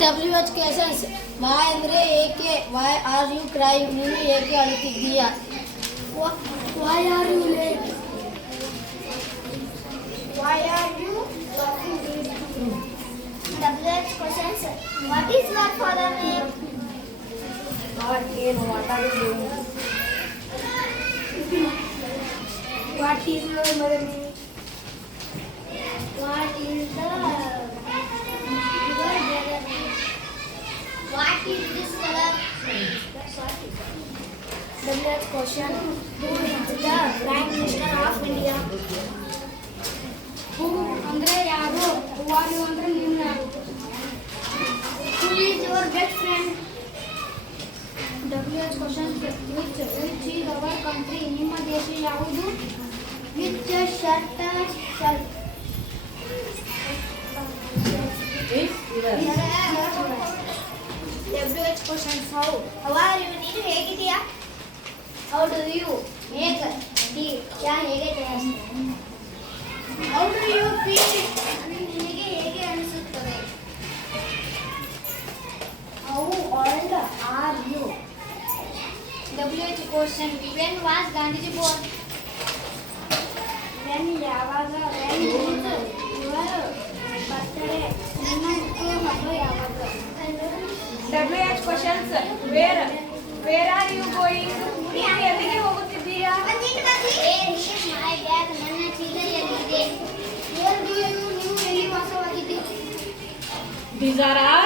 WH questions. Why ಅಂದ್ರೆ ಏಕೆ? Why are you crying? ನೀನು ಏಕೆ ಅಳುತ್ತಿದ್ದೀಯಾ? Why are you late? Why are you talking to me? WH questions. What is your father name? What are you doing? What is your mother name? What is the your brother name? What is this color? WH question. Who is the Prime Minister of India? Who ಅಂದ್ರೆ ಯಾರು? Who are you ಅಂದ್ರೆ ನೀನು ಯಾರು? Who is your best friend? WH question. Which is our country? ನಿಮ್ಮ ದೇಶ ಯಾವುದು? Which shirt? WH questions. How are you? ನೀನು ಹೇಗಿದ್ದೀಯಾ? How do you make tea? ಚಾ ಹೇಗೆ ತಯಾರಿಸುತ್ತಾರೆ? How do you feel? ನಿನಗೆ ಹೇಗೆ ಅನಿಸುತ್ತದೆ? How old are you? WH question. When was Gandhiji born? When ಯಾವಾಗ? When is your birthday? ನಿನ್ನ ಹುಟ್ಟುಹಬ್ಬ ಯಾವಾಗ? WH questions. Where are you going? ನೀನು ಎಲ್ಲಿಗೆ ಹೋಗುತ್ತಿದ್ದೀಯಾ? Where is my bag? ನನ್ನ ಚೀಲ ಎಲ್ಲಿದೆ? Where do you ನೀವು ಎಲ್ಲಿ ವಾಸವಾಗಿದ್ದೀರಿ? These are all